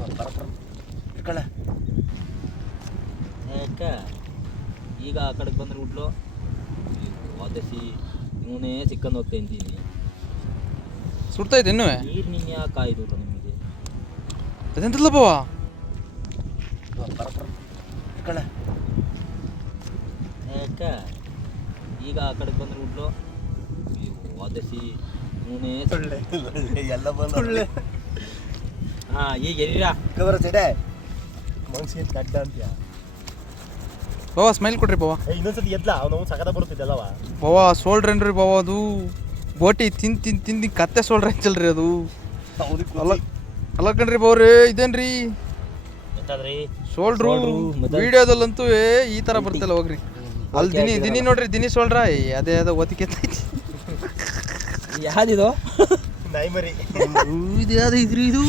ಇಟ್ಕೊಳ್ಳ ಯಾಕ ಈಗ ಆ ಕಡೆಗೆ ಬಂದ್ರೆ ಹುಡ್ಲು. ವಾದಸಿ ಇವನೇ ಸಿಕ್ಕಂದು ಹೋಗ್ತಾ ಇದ್ದೀನಿ. ಸುಡ್ತಾ ಇನ್ನೂ ನೀರು ನಿನ್ನೆ ಯಾಕೆ ಕಾಯ್ದಿಲ್ಲ ನಿಮಗೆ? ಅದೆಂತಲ್ಲ ಬಾವ? ಇಟ್ಕೊಳ್ಳ ಯಾಕ ಈಗ ಆ ಕಡೆಗೆ ಬಂದ್ರೆ ಹುಡ್ಲು. ವಾದಸಿ ಇವನೇ ಎಲ್ಲ ಬಂದು ಹಾಂ ಈಗ ಎರೀರಾ ಕವರ ಸೆಡೆ. ಮನುಷ್ಯ ಕಡ್ಡ ಅಂತ್ಯ? ಬಾವ ಸ್ಮೈಲ್ ಕೊಡ್ರಿ ಬಾವ ಇನ್ನೊಂದ್ಸತಿ ಎದ್ಲ ಅವನು ಸಕದ ಬರುತ್ತಿದ್ದಲ್ಲವ ಬಾವ ಸೋಲ್ಡ್ರೇನ್ರಿ ಬಾವ ಅದು? ಬೋಟಿ ತಿನ್ ತಿನ್ ತಿಂದು ಕತ್ತೆ ಸೋಲ್ಡ್ರೆ ಹಚ್ಚಲ್ರಿ ಅದು. ಅಲ್ಲ ಅಲ್ಲ ಕಣ್ರಿ ಬಾವ್ರಿ ಇದೇನ್ರಿ? ಸೋಲ್ಡ್ರು ಸೋಲ್ಡ್ರು, ವಿಡಿಯೋದಲ್ಲಂತೂ ಏ ಈ ತರ ಬರ್ತಲ್ಲ ಹೋಗ್ರಿ. ಅಲ್ಲಿ ದಿನಿ ದಿನಿ ನೋಡ್ರಿ ದಿನಿ ಸೋಲ್ಡ್ರ ಏ, ಅದೇ ಅದೇ ಒತ್ತಿಕೆ ಯಾವ್ದಿದು? ನಾಯಿ ಮರಿ ಇದು ಯಾವ್ದು ಇದ್ರಿ ಇದು?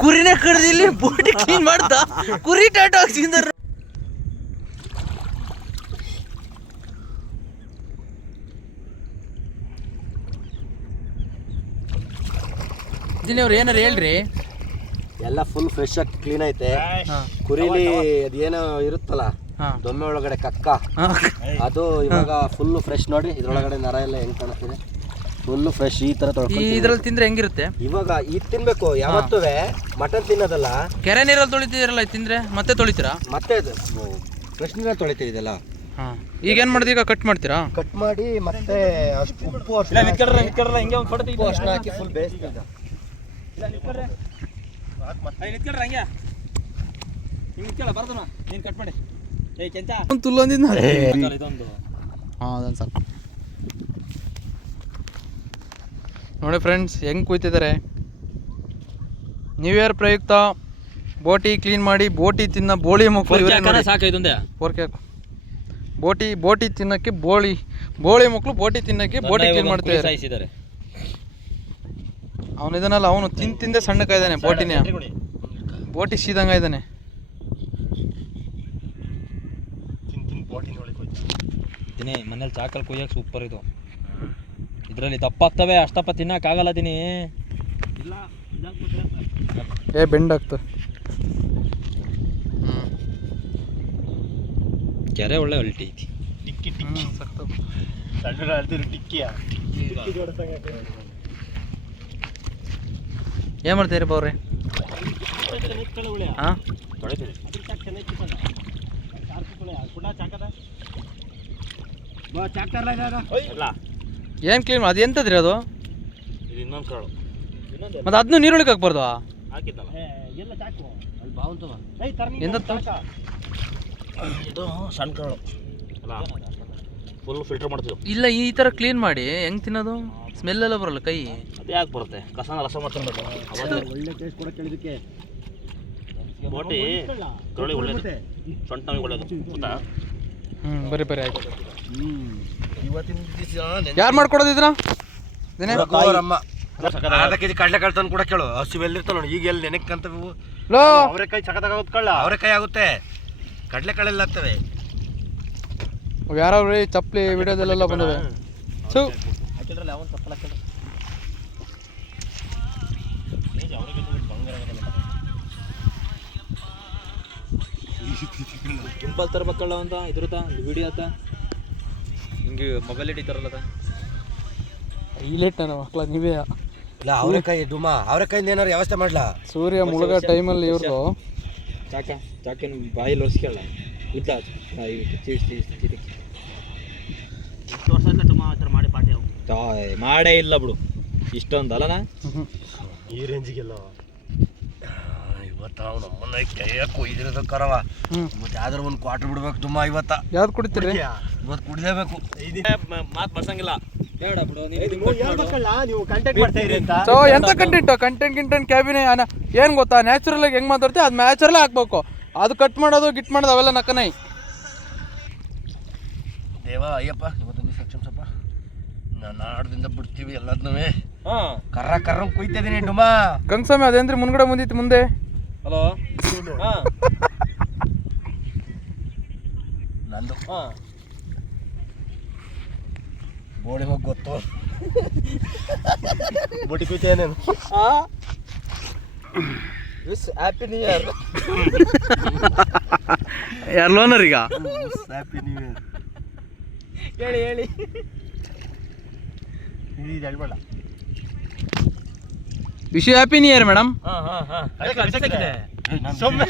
ಕುರಿನೇ ಕಡ್ದಿಲ್ಲಿ ಬೋಟಿ ಕ್ಲೀನ್ ಮಾಡ್ತಾ ಕುರಿ ಟಾಟಾ ಹಾಕ್ಸಿಂದಾರ. ಅವ್ರು ಏನಾರು ಹೇಳ್ರಿ? ಎಲ್ಲ ಫುಲ್ ಫ್ರೆಶ್ ಆಗಿ ಕ್ಲೀನ್ ಐತೆ. ಕುರಿಲಿ ಅದೇನೋ ಇರುತ್ತಲ್ಲ ದೊಮ್ಮೆ ಒಳಗಡೆ ಕಕ್ಕ. ಅದು ಇವಾಗ ಫುಲ್ ಫ್ರೆಶ್ ನೋಡಿ ಇದ್ರೊಳಗಡೆ ನರ ಎಲ್ಲ ಹೆಂಗ್ ಕಾಣಿಸ್ತಿದೆ ಫುಲ್ ಫ್ರೆಶ್ ಈ ತರ ಈ. ಇದ್ರಲ್ಲಿ ತಿಂದ್ರೆ ಹೆಂಗಿರುತ್ತೆ? ಇವಾಗ ಇದು ತಿನ್ಬೇಕು. ಯಾವತ್ತೂ ಮಟನ್ ತಿನ್ನೋದಲ್ಲ? ಕೆರೆ ನೀರಲ್ಲಿ ತೊಳಿತಿದಿರಲ್ಲ ಇದು ತಿಂದ್ರೆ ಮತ್ತೆ ತೊಳಿತೀರಾ? ಮತ್ತೆ ಫ್ರೆಶ್ ನೀರ ತೊಳಿತಿದಲ್ಲ ಹಾ. ಈಗ ಏನ್ ಮಾಡಿದೆ ಈಗ? ಕಟ್ ಮಾಡ್ತೀರಾ? ಕಟ್ ಮಾಡಿ ಮತ್ತೆ ಅಷ್ಟು ಉಪ್ಪು ಒಂದು ಫೋಟೋ ಉಪ್ಪು ಅಷ್ಟು ಹಾಕಿ ಫುಲ್ ಬೇಯಿಸ್ತಿದ್ದ ನಿಂತ್ಕೊಳ್ರ ಹಂಗೆ. ಅದೊಂದು ನಿಂತ್ಕೊಳ್ಳ ಬರ್ದನ ನೀನು ಕಟ್ ಮಾಡಿ ಏ ಕೆಂಚ ಒಂದು ತುಲ್ಲು ಅಂದಿದ್ನ ಇದೊಂದು ಹಾಂ ಅದೊಂದು ಸ್ವಲ್ಪ ನೋಡಿ ಫ್ರೆಂಡ್ಸ್ ಹೆಂಗೆ ಕೂತಿದ್ದಾರೆ ನ್ಯೂ ಇಯರ್ ಪ್ರಯುಕ್ತ ಬೋಟಿ ಕ್ಲೀನ್ ಮಾಡಿ ಬೋಟಿ ತಿನ್ನ ಬೋಳಿ ಮಕ್ಕಳು. ಬೋಟಿ ಬೋಟಿ ತಿನ್ನಕ್ಕೆ ಬೋಳಿ ಬೋಳಿ ಮಕ್ಕಳು ಬೋಟಿ ತಿನ್ನಕ್ಕೆ ಬೋಟಿ ಕ್ಲೀನ್ ಮಾಡ್ತಿದ್ದಾರೆ. ಅವನು ಇದನ್ನಲ್ಲ ಅವನು ತಿನ್ ತಿಂದೆ ಸಣ್ಣಕ್ಕಾಯ್ದಾನೆ ಬೋಟಿನೇ. ಬೋಟಿ ಸೀದಂಗ ಇದ್ದಾನೆ ದಿನೇ ಮನೇಲಿ ಚಾಕಲ್ ಕುಯ್ಯಕ್ಕೆ ಸೂಪರ್ ಇದು. ಇದರಲ್ಲಿ ತಪ್ಪಾಗ್ತವೆ ಅಷ್ಟಪ್ಪ ತಿನ್ನಕ್ಕಾಗಲ್ಲ ದಿನಿ. ಏ ಬೆಂಡ್ ಆಗ್ತ. ಹ್ಞೂ ಕೆರೆ ಒಳ್ಳೆ ಅಲ್ಟಿ ಐತಿ. ಟಿಕ್ಕಿ ಹ್ಞೂ ಸಕ್ತ ಸಣ್ಣ ಅಳ್ತಿರು ಟಿಕ್ಕಿಯ. ಏನು ಮಾಡ್ತೀರಿ ಬವ್ರಿ ಹಾಂ? ಏನು ಕ್ಲೀನ್ ಅದು ಎಂತದ್ರಿ ಅದು? ಇದು ಇನ್ನೊಂದು ಕಾಳು. ಇನ್ನೊಂದು ಮತ್ತೆ ಅದನ್ನು ನೀರೊಳಗೆ ಹಾಕ್ಬಾರ್ದು? ಹಾಕಿದ್ದಲ್ಲ. ಎಂತ ಇದು ಸಣ್ಣ ಕಾಳು. ಅಲ್ಲ ಫುಲ್ ಫಿಲ್ಟರ್ ಮಾಡ್ತೀವಿ ಇಲ್ಲ ಈ ಥರ ಕ್ಲೀನ್ ಮಾಡಿ. ಹೆಂಗ್ ತಿನ್ನೋದು? ಸ್ಮೆಲ್ ಎಲ್ಲ ಬರಲ್ಲ ಕೈ. ಅದೇ ಯಾಕೆ ಬರುತ್ತೆ ಕಸನ ರಸ ಮಾಡ್ಕೊಂಡು ಅವಾಗ ಒಳ್ಳೆ ಟೇಸ್ಟ್ ಕೊಡಕ್ಕೆ ಇದಕ್ಕೆ ಬೋಟಿ ಕರುಳಿ ಒಳ್ಳೇದು. ಸೊಂಟ ಒಳ್ಳೇದು. ಗೊತ್ತಾ? ಹ್ಞೂ ಬರೀ ಬರೀ ಆಯ್ತು. ದಿವಸ ಯಾರು ಮಾಡ್ಕೊಡೋದು ಇದನ್ನ? ದಿನೇ? ಅವರಮ್ಮ ಅರ್ಧ ಕೆಜಿ ಕಡಲೆಕಾಳು ತಂದು ಕೂಡ ಕೇಳು. ಹಸಿವು ಎಲ್ಲಿರ್ತಾವ ನೋಡಿ ಈಗ ಎಲ್ಲಿ ನೆನಕ್ಕಂತವು ಲೋ! ಅವರೆಕಾಯಿ ಸಖತ್ತಾಗುತ್ತೆ ಕಳ್ಳ. ಅವರೆಕಾಯಿ ಆಗುತ್ತೆ. ಕಡಲೆಕಾಳೆಲ್ಲ ಆಗ್ತವೆ. ಯಾರು ರೀ ಚಪ್ಪಲಿ ವಿಡಿಯೋದಲ್ಲೆಲ್ಲ ಬಂದವೆ. ಹಾಕಿದ್ರೆ? ಗಿಂಪಲ್ ತರ್ಬೇಕಲ್ಲ ಅಂತ ಇದ್ರತ ವಿಡಿಯೋ ಆತ ಹಿಂಗೆ ಮೊಬೈಲ್ ಹಿಡಿತಾರಲ್ಲ ಹೈಲೈಟ್ ನನ್ನ ಮಕ್ಳ ನೀವೇ. ಇಲ್ಲ ಅವರೆಕಾಯಿ ಡುಮಾ ಅವರೆಕಾಯಿಂದ ಏನಾರು ವ್ಯವಸ್ಥೆ ಮಾಡ್ಲಾ? ಸೂರ್ಯ ಮುಳುಗ ಟೈಮಲ್ಲಿ ಇವ್ರದ್ದು ಚಾಕ ಚಾಕಿನ ಬಾಯಲ್ಲಿ ಒರೆಸ್ಕೊಳ್ಳ ಉದ್ದ ಮಾಡಿ ಪಾಠ ಮಾಡೇ ಇಲ್ಲ ಬಿಡು. ಇಷ್ಟೊಂದು ಅಲ್ಲನ ಈ ರೇಂಜಿಗೆಲ್ಲ ಇವತ್ತ ಅವ್ನು ನಮ್ಮನ್ನ ಕೈಯ ಕೊಯ್ದಿರೋದು ಕರವ. ಮತ್ತೆ ಯಾವ್ದಾರು ಒಂದು ಕ್ವಾಟ್ರ್ ಬಿಡ್ಬೇಕು ತುಂಬಾ ಇವತ್ತ. ಯಾವ್ದು ಕುಡಿತೀರಿ? ಇವತ್ತು ಕುಡಿಲೇಬೇಕು. ಮಾತು ಬರ್ಸಂಗಿಲ್ಲ. ಬೇಡ ಬಿಡು ನೀವು ಕಂಟೆಕ್ಟ್ ಮಾಡ್ತಾ ಇರಿ ಅಂತ. ಸೊ ಎಂತ ಕಂಟೆಂಟ್ ಕಂಟೆಂಟ್ ಗಿಂಟೆಂಟ್ ಕ್ಯಾಬಿನೆ ಏನು ಗೊತ್ತಾ? ನ್ಯಾಚುರಲ್ ಆಗಿ ಹೆಂಗ್ ಮಾತಾಡ್ತೀವಿ ಅದು ನ್ಯಾಚುರಲ್ ಹಾಕ್ಬೇಕು. ಅದು ಕಟ್ ಮಾಡೋದು ಗಿಟ್ ಮಾಡೋದು ಅವೆಲ್ಲ ನಕ್ಕನೈ. ದೇವ ಅಯ್ಯಪ್ಪ ಇವತ್ತು ದಿವಸ ಕ್ಷಮಿಸಪ್ಪ ನಾನು ನಾಡ್ದಿಂದ ಬಿಡ್ತೀವಿ ಎಲ್ಲದನ್ನೂ ಹಾಂ. ಕರ್ರ ಕರ್ರ ಕುಯ್ತಿದ್ದೀನಿ ಡುಮಾ. ಗಂಗಸ್ವಾಮಿ ಅದೇನ್ರಿ ಮುಂದ್ಗಡೆ ಮುಂದಿತ್ತು ಮುಂದೆ? ಹಲೋ ಹಾಂ ನಂದು ಹಾಂ ಬೋಡಿ ಹೋಗಿ ಗೊತ್ತು ಬೋಟಿ ಕುಯ್ತೇನೇನು ವಿಶ್ ಹ್ಯಾಪಿ ನ್ಯೂ ಇಯರ್ ಯಾರು ಲೋನರ್ ಈಗ ಹ್ಯಾಪಿ ನ್ಯೂ ಇಯರ್ ಹೇಳಿ ಹೇಳಿ ಇದು wish happy new year madam ಹಾಂ ಹಾಂ ಹಾಂ. ಸುಮ್ಮನೆ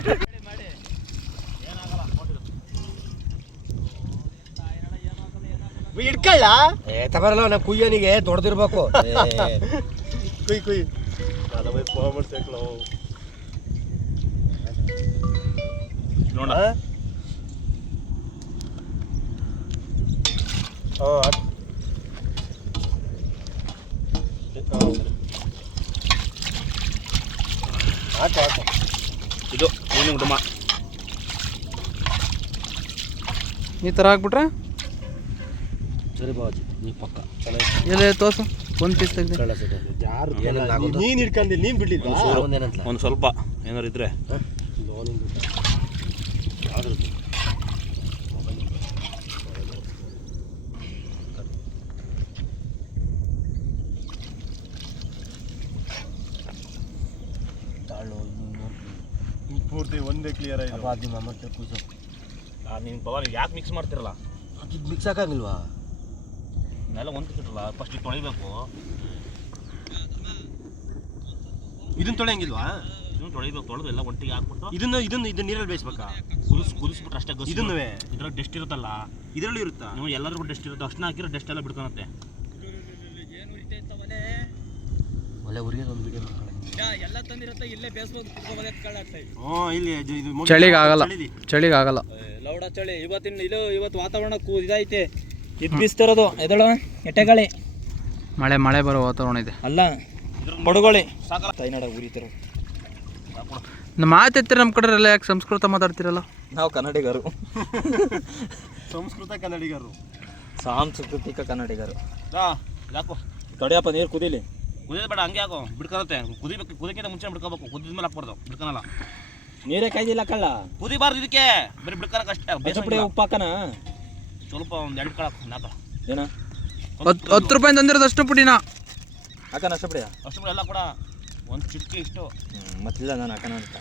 ಇಟ್ಕೊಳ್ಳ ಏ ತಬರಲ್ಲ ನಮ್ಮ ಕುಯ್ಯನಿಗೆ ದೊಡ್ಡದಿರ್ಬೇಕು ಕುಯ್ ಕುಯ್. ನೋಡ. ಹಾಕು ಹಾಕು ಕುಟುಂಬ ಈ ಥರ ಹಾಕ್ಬಿಟ್ರೆ? ಸರಿ ಬಾಜಿ ನೀ ಪಕ್ಕ. ಎಲ್ಲ ತೋಸು ಒಂದು ಪೀಸ್ ತೆಗ್ದು. ಯಾರು ನೀನ್ ಹಿಡ್ಕೊಂಡಿ ನೀನ್ ಬಿಡ್ಲಿಲ್ಲ ಒಂದೇನಂತ ಒಂದು ಸ್ವಲ್ಪ. ಏನಾರು ಇದ್ರೆ. ಪೂರ್ತಿ ಒಂದೇ ಕ್ಲಿಯರ್ ಆಯ್ತು ಅದು ನಿಮ್ಮ ಅಮ್ಮ ಕೂಸು ನೀನು ಪವ ಯಾಕೆ ಮಿಕ್ಸ್ ಮಾಡ್ತಿರಲ್ಲ ಅದು ಮಿಕ್ಸ್ ಹಾಕಂಗಿಲ್ವಾ ನೆಲ ಹೊಂದ್ತಿರಲ್ಲ ಫಸ್ಟ್ ತೊಳಿಬೇಕು. ಇದನ್ನ ತೊಳೆಯಂಗಿಲ್ವಾ? ಇದನ್ನ ತೊಳಿಬೇಕು ತೊಳೆದು ಎಲ್ಲ ಒಟ್ಟಿಗೆ ಹಾಕ್ಬಿಟ್ಟು ಇದನ್ನ ಇದನ್ನ ಇದನ್ನ ನೀರಲ್ಲಿ ಬೇಯಿಸ್ಬೇಕಾ? ಕುದಿಸ್ ಕುದಿಸ್ಬಿಟ್ಟು ಅಷ್ಟೇ ಗಸ್ ಇದನ್ನೂ ಇದ್ರಾಗ ಡಸ್ಟ್ ಇರುತ್ತಲ್ಲ? ಇದರಲ್ಲಿ ಇರುತ್ತಾ? ನೀವು ಎಲ್ಲರಿಗೂ ಡಸ್ಟ್ ಇರುತ್ತೆ. ಅಷ್ಟನ್ನ ಹಾಕಿರೋ ಡಸ್ಟ್ ಎಲ್ಲ ಬಿಡ್ಕೊಳತ್ತೆ ಒಳ್ಳೆ ಊರಿಗೆ ಒಂದು ವಿಡಿಯೋ ಎಲ್ಲ ತಂದಿರತ್ತೆ ಇಲ್ಲೇ ಬೇಸ್ಬೋದು ಹ್ಞೂ ಇಲ್ಲಿ ಇದು- ಚಳಿಗೆ ಆಗಲ್ಲ. ಚಳಿಗಾಗಲ್ಲ ಚಳಿಗೆ ಆಗಲ್ಲ. ಲೌಡ ಚಳಿ. ಇವತ್ತಿನ ಇದು ಇವತ್ತು ವಾತಾವರಣ ಕೂ ಇದೈತೆ. ಎದಳ ಬೀಸ್ತಿರೋದು. ಎದಳು? ಎಟ್ಟೆಗಾಳಿ ಮಳೆ ಮಳೆ ಬರೋ ವಾತಾವರಣ ಇದೆ. ಅಲ್ಲ. ಬಡುಗೋಳಿ. ತೈನಾಡ ಉರಿತಿರೋ ನಮ್ಮ ಮಾತೆತ್ತಿರ ನಮ್ಮ ಕಡೆ ಎಲ್ಲ ಯಾಕೆ ಸಂಸ್ಕೃತ ಮಾತಾಡ್ತಿರಲ್ಲ? ನಾವು ಕನ್ನಡಿಗರು. ಸಂಸ್ಕೃತ ಕನ್ನಡಿಗರು. ಸಾಂಸ್ಕೃತಿಕ ಕನ್ನಡಿಗರು. ಯಾಕೋ? ತಡಿಯಪ್ಪ ನೀರು ಕುದೀಲಿ. ಕುದಿಯೋದು ಬೇಡ ಹಂಗೆ ಹಾಕೋ. ಬಿಡ್ಕೊಳತ್ತೆ ಕುದಿಬೇಕು ಕುದಿಕ್ಕಿಂತ ಮುಂಚೆ ಬಿಡ್ಕೋಬೇಕು. ಕುದಿದ ಮೇಲೆ ಹಾಕ್ಬಾರ್ದು. ಬಿಡ್ಕೊಳಲ್ಲ ನೀರೇ ಕಾಯ್ದಿಲ್ಲ ಕಳ್ಳ. ಕುದಿಬಾರ್ದು ಇದಕ್ಕೆ. ಬರೀ ಬಿಡ್ಕೊಳಕ್ಕೆ ಅಷ್ಟೇ. ಬೇಸರ ಬಚ್ಚಪುಡಿ ಉಪ್ಪು ಹಾಕನ? ಸ್ವಲ್ಪ ಒಂದು ಎರಡು ಕಳಕ್ ನಾಕ ಏನ? ಹತ್ತು ಹತ್ತು ರೂಪಾಯಿ ತಂದಿರೋದು ಅಷ್ಟು ಪುಡಿನ? ಹಾಕನ ಅಷ್ಟು ಬಿಡಿಯ ಅಷ್ಟು ಪುಡಿ ಎಲ್ಲ ಕೂಡ ಒಂದು ಚಿಟಿಕೆ ಇಷ್ಟು. ಮತ್ತಿಲ್ಲ ನಾನು ಹಾಕನ ಅಂತ.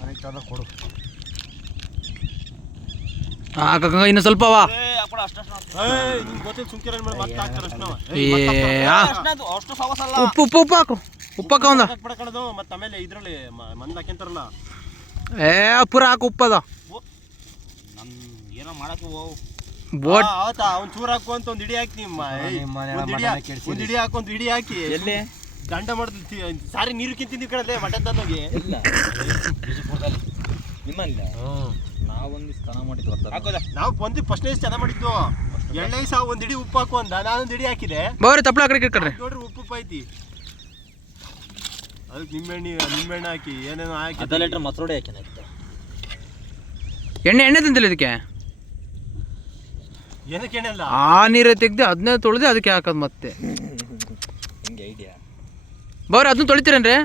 ನನಗೆ ಕೊಡು. ಹಾಕ ಇನ್ನು ಸ್ವಲ್ಪವಾ ಹಾಕೊಡ ಅಷ್ಟು ಗೊತ್ತಿಲ್ಲ ಸುಮ್ಕಿರ ಮತ್ತೆ ಹಾಕ್ತಾರೆ ಅಷ್ಟು ಅಷ್ಟೇ ಅಷ್ಟು ಸಾವಸಲ್ಲ ಉಪ್ಪು ಉಪ್ಪು ಉಪ್ಪು ಹಾಕು. ಉಪ್ಪು ಹಾಕ ಒಂದ ಪಡ್ಕೊಳ್ಳೋದು ಮತ್ತೆ ಆಮೇಲೆ ಇದರಲ್ಲಿ ಮಂದ ಹಾಕ್ಯಂತಾರಲ್ಲ. ಏ ಪೂರ ಹಾಕು ಉಪ್ಪದ. ನನ್ ಏನೋ ಮಾಡಕ್ಕೆ ಹೋಗು. ಬೋಟ್. ಆವತ್ತ ಅವ್ನು ಚೂರು ಹಾಕು ಅಂತ ಒಂದು ಇಡಿ ಹಾಕಿ ನಿಮ್ಮ ಒಂದು ಇಡಿ ಒಂದು ಇಡಿ ಹಾಕಿ ಒಂದು ಇಡಿ ಹಾಕಿ. ಎಲ್ಲಿ? ದಂಡ ಮಾಡಿದ್ ಸಾರಿ ನೀರು ಕಿಂತಿದ್ದ ಕಡೆ ಮಟನ್ ತಂದೋಗಿ. ಇಲ್ಲ. ನಿಮ್ಮಲ್ಲ? ನಾವೊಂದು ಸ್ನಾನ ಮಾಡಿದ್ವಿ ಅಂತ ಹಾಕೋದ. ನಾವು ಬಂದು ಫಸ್ಟ್ ಚೆನ್ನಾಗಿ ಮಾಡಿದ್ದು ಎಣ್ಣೆ ಸಹ ಒಂದು ಇಡಿ ಉಪ್ಪು ಹಾಕು ಅಂದ ನಾನೊಂದು ಇಡಿ ಹಾಕಿದೆ. ಬಾವ್ರಿ ತಪ್ಪಲ ಕಡೆ ಇಟ್ಕೊಡ್ರಿ ನೋಡ್ರಿ ಉಪ್ಪು ಉಪ್ಪು ಐತಿ ಅದಕ್ಕೆ ನಿಂಬೆಣ್ಣೆ ನಿಂಬೆಣ್ಣೆ ಹಾಕಿ ಏನೇನೋ ಹಾಕಿ. ಅರ್ಧ ಲೀಟ್ರ್ ಮೊಸರುಡಿ ಹಾಕಿನ ಎಣ್ಣೆ ಎಣ್ಣೆ ತಿಂತಿಲ್ಲ ಇದಕ್ಕೆ? ಏನಕ್ಕೆ ಎಣ್ಣೆ ಅಲ್ಲ? ಆ ನೀರೇ ತೆಗ್ದು ಅದನ್ನೇ ತೊಳೆದು ಅದಕ್ಕೆ ಹಾಕೋದು ಮತ್ತೆ. ಹಿಂಗೆ ಐಡಿಯಾ ಬಾವ್ರಿ ಅದನ್ನ ತೊಳಿತೀರೇನ್ರಿ?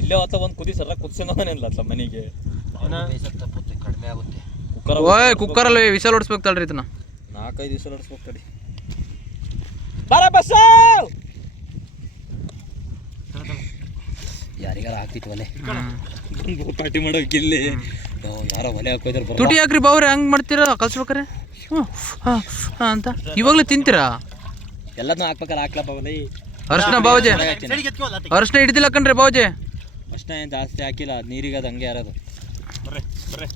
ಇಲ್ಲೇ ಆತ ಒಂದು ಕುದಿ ಸರ ಕುದಿಸೋನೇನಿಲ್ಲ ಅತ್ಲ ಮನೆಗೆ. ಕಡಿಮೆ ಆಗುತ್ತೆ ಕುಕ್ಕರ್ ಓಯ್ ಕುಕ್ಕರಲ್ಲಿ ವಿಷಲ್ ಹೊಡಿಸ್ಬೇಕು ತಡ್ರಿ ಇದನ್ನ ನಾಲ್ಕೈದು ದಿವಸ ಹೊಡಿಸ್ಬೇಕು ತಡಿ. ಬರ ಬಸ್ ಯಾರಿಗಾರ ಹಾಕ್ತಿತ್ತು ಒಲೆ ಪಾರ್ಟಿ ಮಾಡೋಕೆ ಇಲ್ಲಿ. ಯಾರೋ ಒಲೆ ಹಾಕೋದ್ರ ತುಟಿ ಹಾಕ್ರಿ ಬಾವ್ರಿ ಹಂಗೆ ಮಾಡ್ತೀರಾ? ಕಲ್ಸ್ಬೇಕಾರೆ ಹ್ಞೂ ಹಾಂ ಹಾಂ ಅಂತ. ಇವಾಗಲೇ ತಿಂತೀರಾ? ಎಲ್ಲದನ್ನೂ ಹಾಕ್ಬೇಕಾರೆ ಹಾಕ್ಲಪ್ಪ ಒಲೆ ಅರ್ಶಿನ ಬಾವಜೆ. ಅರ್ಶಿನ ಹಿಡಿದಿಲ್ಲ ಕಣ್ರಿ ಬಾವಜೆ. ಅಷ್ಟೇ ಜಾಸ್ತಿ ಹಾಕಿಲ್ಲ ಅದು ನೀರಿಗೆ ಅದು ಹಂಗೆ ಯಾರದು ಬರ್ರಿ ಬರ್ರಿ.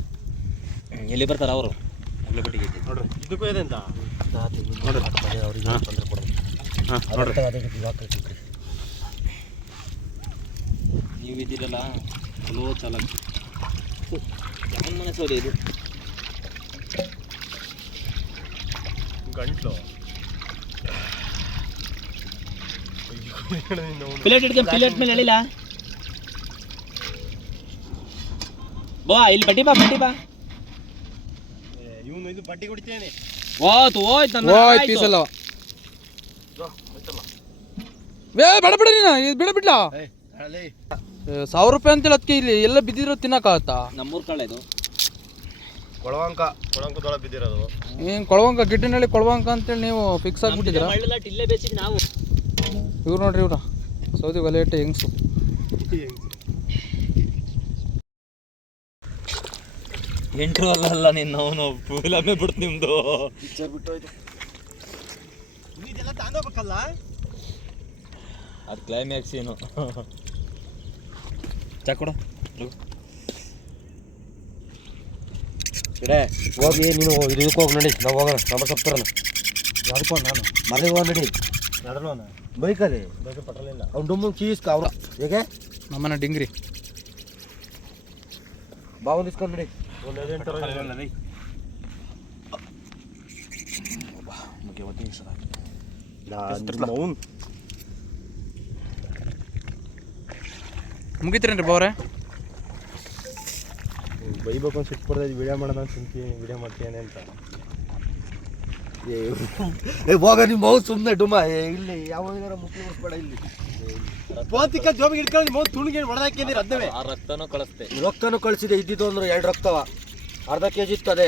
ಎಲ್ಲಿ ಬರ್ತಾರೆ ಅವರು? ಅಗ್ಲಪಟ್ಟಿಗೆ ನೋಡ್ರಿ. ಇದಕ್ಕೂ ಇದೆ ಅಂತ ನೀವು ಇದ್ದೀರಲ್ಲ ಚಲೋ ಚಾಲಕ್ ಯಾವ ಮನೆ ಸೌದೆ ಇದು? ಗಂಟ್ಲು. ಪ್ಲೇಟ್ ಹಿಡ್ಕೊಂಡು ಪ್ಲೇಟ್ ಮೇಲೆ ಎಳಿಲ್ಲ ಬಾ ಇಲ್ಲಿ ಬಡ್ಡಿ ಬಾ ಬಡ್ಡಿ ಬಾ. ಇವನು ಇದು ಬಡ್ಡಿ ಕುಡಿತೇನೆ. ಹೋಯ್ತು ಹೋಯ್ತು ನನ್ನ ಓಯ್ ಆಯ್ತು. ಪೀಸಲ್ಲ ಬೇ ಬೇಡ ಬಿಡ ನೀನು ಇದು ಬಿಡ ಬಿಡ್ಲಾ. ಏ, ಸಾವಿರ ರೂಪಾಯಿ ಅಂತೇಳಿ ಅದಕ್ಕೆ ಇಲ್ಲಿ ಎಲ್ಲ ಬಿದ್ದಿರೋ ತಿನ್ನಕ್ಕಾಗತ್ತಾ ನಮ್ಮೂರ್ ಕಳ್ಳ ಇದು. ಕೊಳವಂಕ ಬಿದ್ದಿರೋದು. ಏನು ಕೊಳವಂಕ ಗಿಡ್ಡಿನಳ್ಳಿ ಕೊಳವಂಕ ಅಂತೇಳಿ ನೀವು ಫಿಕ್ಸ್ ಆಗಿಬಿಟ್ಟಿದ್ದೀರಾ? ಇಲ್ಲೇ ಬೇಸಿಗೆ ನಾವು. ಇವ್ರು ನೋಡ್ರಿ ಇವ್ರ. ಸೌದಿ ಒಲೆ ಇಟ್ಟು ಹೆಂಗ್ಸು? ಎಂಟ್ರು ಅಲ್ಲ ನಿನ್ನ ಅವನು. ಫಿಲಮೇ ಬಿಡ್ತು ನಿಮ್ದು. ಪಿಕ್ಚರ್ ಬಿಟ್ಟೋಯ್ತು. ಇದೆಲ್ಲ ತಾಂಡೋಗ್ಬೇಕಲ್ಲ ಅದು ಕ್ಲೈಮ್ಯಾಕ್ಸ್ ಏನು. ಚಾಕೊಡ ಇಡೇ ಹೋಗಿ ನೀನು ಇದಕ್ಕೆ ಹೋಗಿ ನಡಿ. ನಾವು ಹೋಗೋಣ. ನಮ್ಮ ಸಪ್ತರನ ಯಾವ್ದಕ್ಕೋ ನಾನು. ಮನೆಗೆ ಹೋಗಿ ನಡಿ. ಯಾವ್ದ್ರಲ್ಲ ಬೈಕಲ್ಲಿ. ಬೈಕ್ ಪೆಟ್ರೋಲ್ ಇಲ್ಲ ಅವ್ನು ಡುಮ್ಮು ಕೀಸ್ಕ ಅವ್ರು. ಹೇಗೆ? ನಮ್ಮನ ಡಿಂಗ್ರಿ. ಬಾವು ಇಸ್ಕೊಂಡು ನಡಿ. ಮೌನ್ ಮುಗಿತೀರೇನ್ರಿ ಬಾವ್ರೆ? ಬೈಬೇಕು ವಿಡಿಯೋ ಮಾಡೋಣ ಅಂತ ಸುಮ್ತೀನಿ ವಿಡಿಯೋ ಮಾಡ್ತೀನಿ ಅಂತ. ಏ ಹೋಗ ನಿಮ್ಮ ಮೌ ಸುಮ್ಮನೆ ಡುಮ. ಏ ಇಲ್ಲಿ ಯಾವಾಗ ಮುಖ್ಯ ಹೋಗ್ಬೇಡ ಇಲ್ಲಿ. ಪೋತಿಕ ಜೋಬಿಗೆ ಇಟ್ಕೊಂಡು ಮೌ ತುಣಿಗೆ ಹೊಡೆದಾಕಿದ್ದೀರಿ ಅದನ್ನೇ ಆ ರಕ್ತನೂ ಕಳಿಸ್ತೆ. ರಕ್ತನೂ ಕಳಿಸಿದೆ ಇದ್ದಿದ್ದು ಅಂದ್ರೆ ಎರಡು ರಕ್ತವ. ಅರ್ಧ ಕೆ ಜಿ ಇತ್ತು ಅದೇ